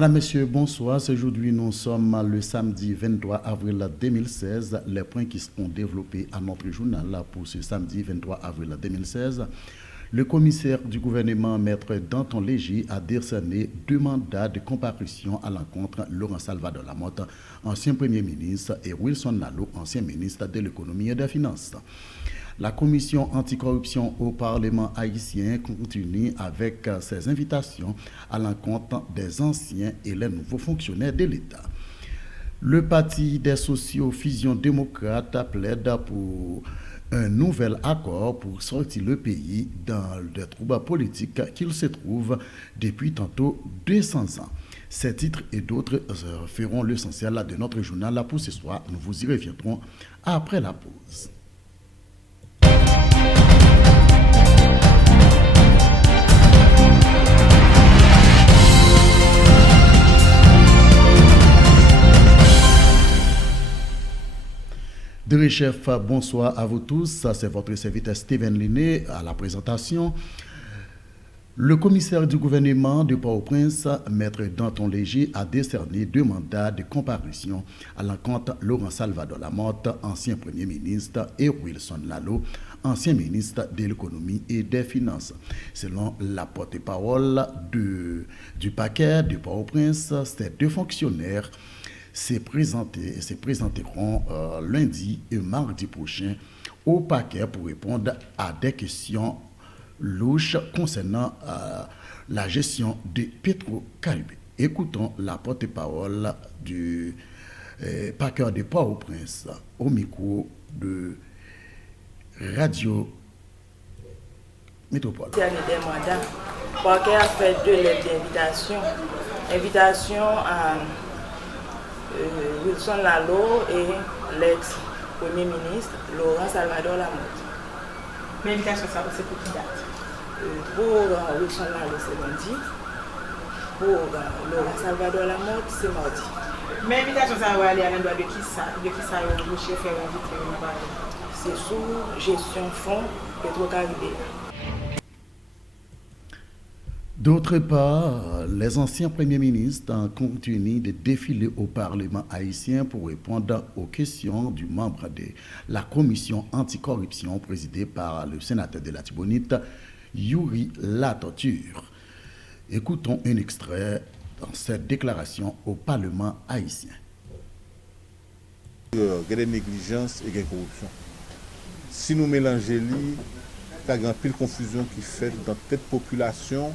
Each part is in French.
Madame, Messieurs, bonsoir. Aujourd'hui, nous sommes le samedi 23 avril 2016. Les points qui seront développés à notre journal pour ce samedi 23 avril 2016. Le commissaire du gouvernement, Maître Danton Léger, a décerné 2 mandats de comparution à l'encontre de Laurent Salvador Lamotte, ancien Premier ministre, et Wilson Lalo, ancien ministre de l'Économie et des Finances. La commission anticorruption au Parlement haïtien continue avec ses invitations à l'encontre des anciens et les nouveaux fonctionnaires de l'État. Le Parti des sociaux Fusion démocrate plaide pour un nouvel accord pour sortir le pays dans des troubles politiques qu'il se trouve depuis tantôt 200 ans. Ces titres et d'autres feront l'essentiel de notre journal pour ce soir. Nous vous y reviendrons après la pause. Chef, bonsoir à vous tous. C'est votre serviteur Steven Linné à la présentation. Le commissaire du gouvernement de Port-au-Prince, Maître Danton Léger, a décerné 2 mandats de comparution à l'encontre de Laurent Salvador Lamotte, ancien Premier ministre, et Wilson Lalo, ancien ministre de l'Économie et des Finances. Selon la porte-parole du parquet de Port-au-Prince, ces 2 fonctionnaires se présenteront lundi et mardi prochain au parquet pour répondre à des questions louches concernant la gestion de Petro-Caribé. Écoutons la porte-parole du parquet de Port-au-Prince au micro de Radio Métropole. Le parquet a fait 2 lettres d'invitation. Invitation à Wilson Lalo et l'ex-premier ministre Laurent Salvador Lamotte. Mais l'invitation, ça c'est pour qui date? Pour Wilson Lalo, c'est lundi. Pour Laurent Salvador Lamotte, c'est mardi. Mais l'invitation, ça va aller à l'endroit de qui ça? De qui ça, le chef fait inviter? C'est sous gestion fonds Petro-Caribé. D'autre part, les anciens premiers ministres continuent de défiler au Parlement haïtien pour répondre aux questions du membre de la commission anticorruption présidée par le sénateur de la Tibonite, Yuri Latorture. Écoutons un extrait dans cette déclaration au Parlement haïtien. Il y a des négligences et des corruptions. Si nous mélangeons, il y a une pile confusion qui fait dans cette population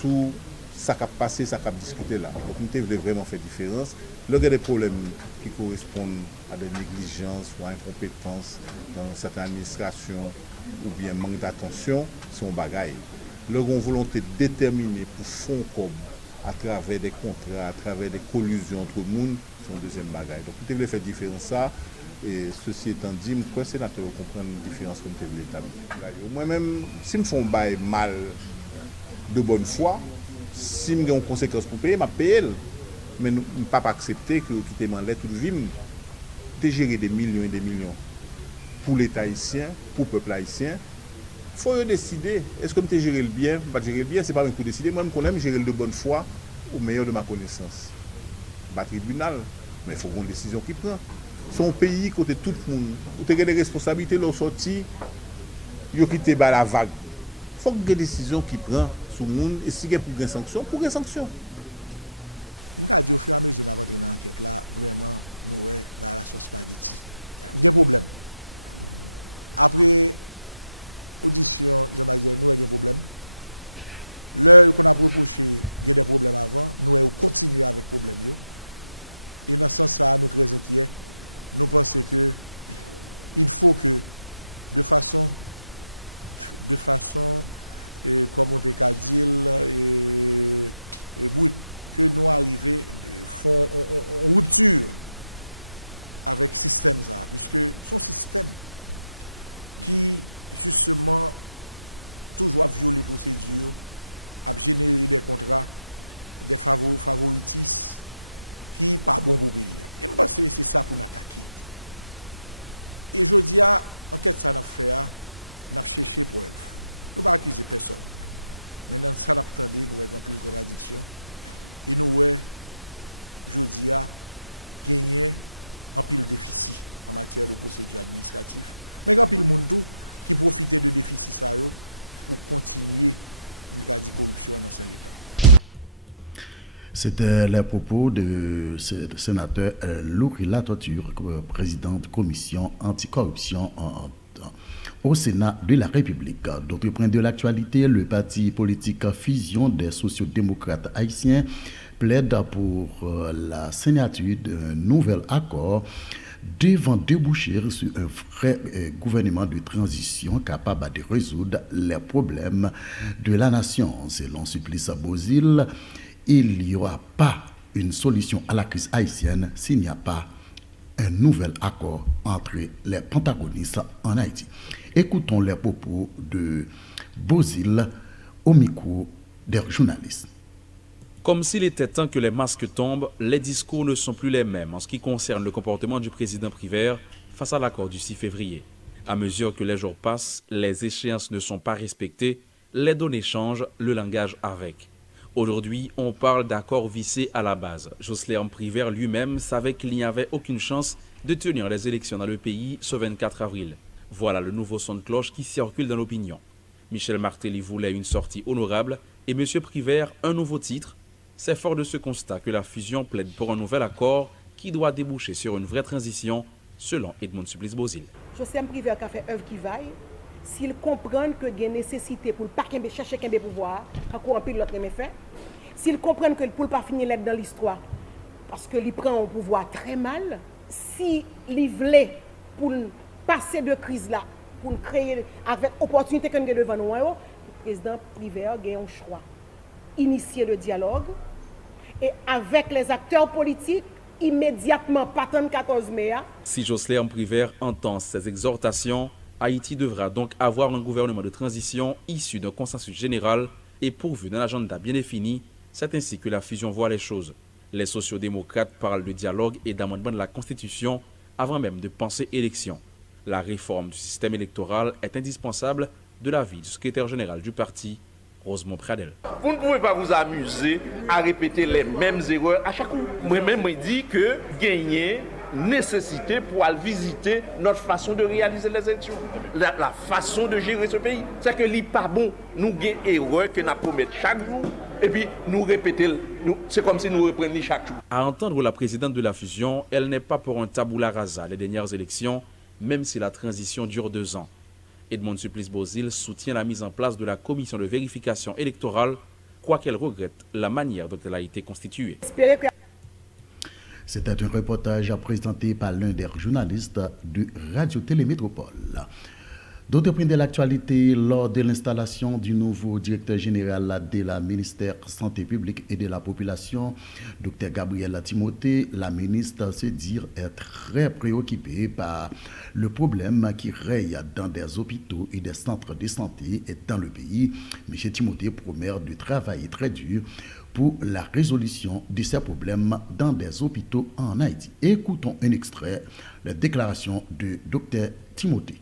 sous ça qui a passé, ça qui a discuté là. Donc nous devons vraiment faire différence. Là, il y a des problèmes qui correspondent à des négligences ou à incompétence dans certaines administrations ou bien manque d'attention, c'est un bagaille. Là, on a une volonté déterminée pour fond comme à travers des contrats, à travers des collusions entre le monde, c'est un deuxième bagaille. Donc nous devons faire différence ça. Et ceci étant dit, je crois que les sénateurs comprennent la différence que nous devons établir. Moi-même, si je fais un bail mal de bonne foi, si je une conséquence pour payer, je paye. Mais je ne peux pas accepter que je quitte ma lettre de vie, de gérer des millions et des millions pour l'État haïtien, pour le peuple haïtien. Il faut décider, est-ce que je gérer le bien, je gérer le bien, ce n'est pas pour décider. Moi, je connais gérer de bonne foi au meilleur de ma connaissance. Pas tribunal, mais il faut une décision qui prend. C'est un pays côté tout le monde, où tu as des responsabilités, leur sortie, ils ont quitté la vague. Il faut qu'il y ait des décisions qui prennent sur le monde et si il y a pour des sanctions, pour des sanctions. Je dis au fur et à mesure de l'enquête là, vraiment, nous avons la sauce spaghetti. Il y a un problème. Après audition, nous avons un problème. L'heure qu'on a reproché, il y a des problèmes avant, nous avons continué avec les problèmes. Et dans ce sens-là, nous sommes très inquiets. Nous pensons que il faut que, de façon comme on dit, que nous arrivions font en rupture avec le système, puisque son système qui, justement, toujours viole les procédures, a généré des contrats, des favoritismes qui sont pas bon pour le pays. Et je pense que c'est ça pour nous attaquer. Et je dis, enquête ça n'a fait, nous avons cherché preuve. Nous ne pas accuser personne. Maintenant, ça n'a pas attendu, nous avons plus de contradiction. et nous ouais jodi a gagné en pile déficit en matière de procédure administrative mais en pile monde tout qui profite de déficit ça yo pour continuer le dit corruption dans cet état. C'était les propos de ce sénateur Loury Latoiture, président de commission anticorruption au Sénat de la République. D'autres points de l'actualité, le parti politique Fusion des sociodémocrates haïtiens plaide pour la signature d'un nouvel accord devant déboucher sur un vrai gouvernement de transition capable de résoudre les problèmes de la nation. Selon Supplice Bozil, il n'y aura pas une solution à la crise haïtienne s'il n'y a pas un nouvel accord entre les protagonistes en Haïti. Écoutons les propos de Bozil au micro des journalistes. Comme s'il était temps que les masques tombent, les discours ne sont plus les mêmes en ce qui concerne le comportement du président Privert face à l'accord du 6 février. À mesure que les jours passent, les échéances ne sont pas respectées, les données changent, le langage avec. Aujourd'hui, on parle d'accord vissé à la base. Jocelyn Privert lui-même savait qu'il n'y avait aucune chance de tenir les élections dans le pays ce 24 avril. Voilà le nouveau son de cloche qui circule dans l'opinion. Michel Martelly voulait une sortie honorable et M. Privert un nouveau titre. C'est fort de ce constat que la fusion plaide pour un nouvel accord qui doit déboucher sur une vraie transition, selon Edmond Supplice Bozil. Jocelyn Privert qui a fait œuvre qui vaille, s'ils comprennent que il y a nécessité pour ne pas chercher un pouvoir, encore un peu de l'autre fait, s'ils comprennent que pour ne pas finir l'être dans l'histoire, parce que il prend au pouvoir très mal, s'ils veulent pour passer de crise là, pour créer avec opportunité qu'on a devant nous, le président Privert a un choix. Initier le dialogue et avec les acteurs politiques, immédiatement, pas 14 mai. Si Jocelyn Privert entend ces exhortations, Haïti devra donc avoir un gouvernement de transition issu d'un consensus général et pourvu d'un agenda bien défini. C'est ainsi que la fusion voit les choses. Les sociodémocrates parlent de dialogue et d'amendement de la Constitution avant même de penser élection. La réforme du système électoral est indispensable de l'avis du secrétaire général du parti, Rosemont Pradel. Vous ne pouvez pas vous amuser à répéter les mêmes erreurs à chaque coup. Moi-même, je dis que gagner nécessité pour aller visiter notre façon de réaliser les élections, la façon de gérer ce pays. C'est que n'est pas bon, nous avons des erreurs que nous promettons chaque jour et puis nous répétons, c'est comme si nous reprenions chaque jour. À entendre la présidente de la fusion, elle n'est pas pour un tabula rasa les dernières élections, même si la transition dure 2 ans. Edmond Supplice Bozil soutient la mise en place de la commission de vérification électorale, quoiqu'elle regrette la manière dont elle a été constituée. C'était un reportage présenté par l'un des journalistes de Radio-Télé Métropole. D'autres points de l'actualité, lors de l'installation du nouveau directeur général de la ministère Santé publique et de la population, Dr Gabriel Timothée, la ministre se dit être très préoccupée par le problème qui règne dans des hôpitaux et des centres de santé dans le pays. M. Timothée promet de travailler très dur pour la résolution de ces problèmes dans des hôpitaux en Haïti. Écoutons un extrait, la déclaration de Dr Timothée.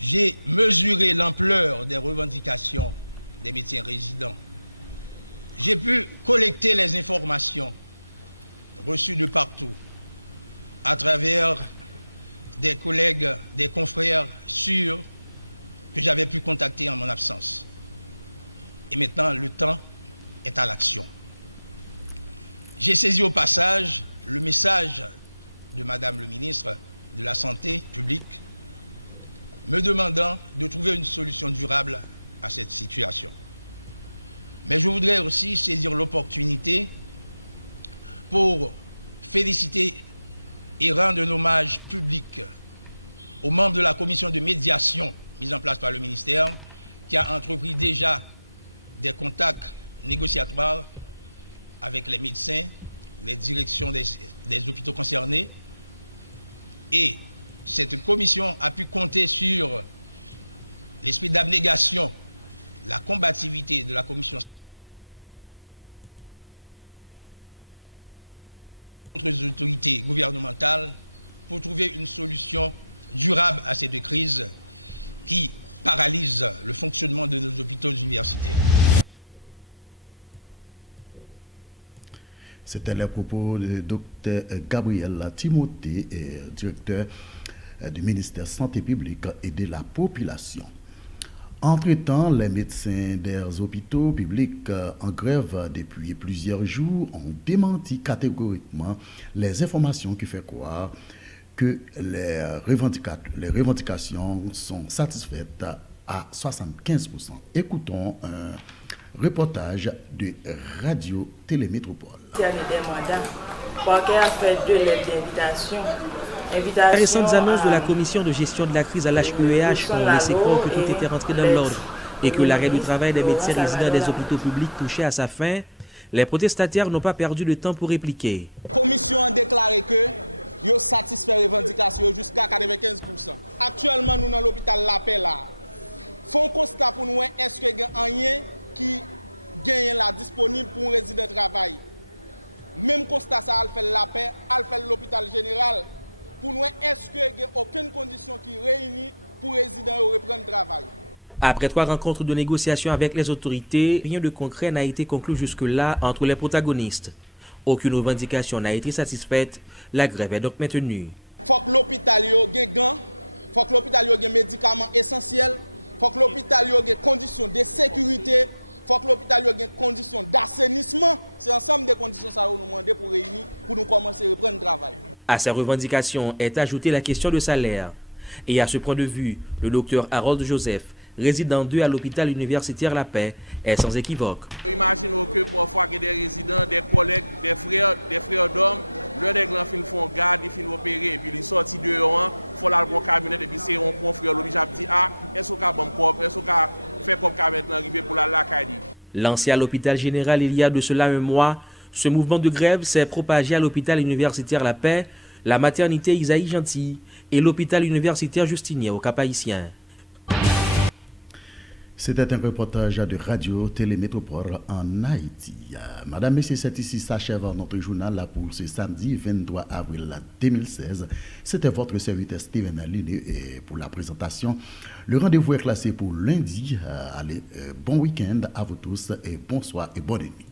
J'ai mesuré l'ampleur des revendications des médecins résidents. J'ai pu collecter les informations reçues de partout à travers des collègues, des confrères sûrs que j'avais pu contacter en mon absence. Et maintenant, le temps est à l'action. J'ai saisi au passage le message de Madame le ministre de la Santé publique me demandant de trouver une solution durable à cette situation. Mais je voudrais aussi saisir l'opportunité pour féliciter et rendre un hommage public aux membres de la commission de médiation mise en place par le ministère, qui a entrepris déjà des contacts négociatoires avec les médecins, les directions des hôpitaux concernés. Et cette commission a pu compter sur l'esprit d'abnégation, la combativité de la commission contre les autorités gouvernementales pour trouver une solution durable à cette crise qui paralyse le fonctionnement de nos hôpitaux universitaires. C'était les propos de Dr Gabriel Timothée, directeur du ministère Santé publique et de la population. Entre-temps, les médecins des hôpitaux publics en grève depuis plusieurs jours ont démenti catégoriquement les informations qui font croire que les revendications sont satisfaites à 75%. Écoutons un reportage de Radio Télémétropole. Les récentes annonces de la commission de gestion de la crise à l'HEH ont laissé croire que tout était rentré dans l'ordre et que l'arrêt du travail des médecins résidents des hôpitaux publics touchait à sa fin. Les protestataires n'ont pas perdu de temps pour répliquer. La commission a déclaré que ils satisfait les revendications jusqu'à 95%. Actuellement, nous dans l'hôpital La Paix là, font constat pour nous est-ce qu'il y a rien qui gagne là disponible pour un résident travail. Même constat ça a fait La Paix, a fait l'hôpital général. Pour nous, est-ce qu'il n'y a aucune condition qui réunit pour les résidents reprendre le travail? Après 3 rencontres de négociation avec les autorités, rien de concret n'a été conclu jusque-là entre les protagonistes. Aucune revendication n'a été satisfaite. La grève est donc maintenue. Il faut que l'hôpital ait des gants, il faut que l'hôpital ait des médicaments essentiels, il faut que l'hôpital ait des conditions de sécurité, il faut que l'hôpital ait des conditions d'assainissement. C'est ensemble des conditions que nous demandons pour réunir, pour nous commencer à reprendre le travail. À ces revendications est ajoutée la question de salaire. Et à ce point de vue, le docteur Harold Joseph, résident 2 à l'hôpital universitaire La Paix, est sans équivoque. Imaginons que parfois il y a des résidents, des collègues, des frères d'hommes, le nègre fin font garde, ils finissent opérer, et puis ils sortent dehors, il faut la prendre camionnette, et puis c'est un confrère l'oblige à dire ah, est-ce qu'on a bon corps, est-ce qu'on a fait comme maintenant arriver pour la Cadi. Lancé à l'hôpital général il y a de cela un mois, ce mouvement de grève s'est propagé à l'hôpital universitaire La Paix, la maternité Isaïe Gentil et l'hôpital universitaire Justinien au Cap-Haïtien. C'était un reportage de Radio Télémétropole en Haïti. Madame, Messieurs, c'est ici s'achève notre journal là pour ce samedi 23 avril 2016. C'était votre serviteur Steven Liné et pour la présentation. Le rendez-vous est classé pour lundi. Allez, bon week-end à vous tous et bonsoir et bonne nuit.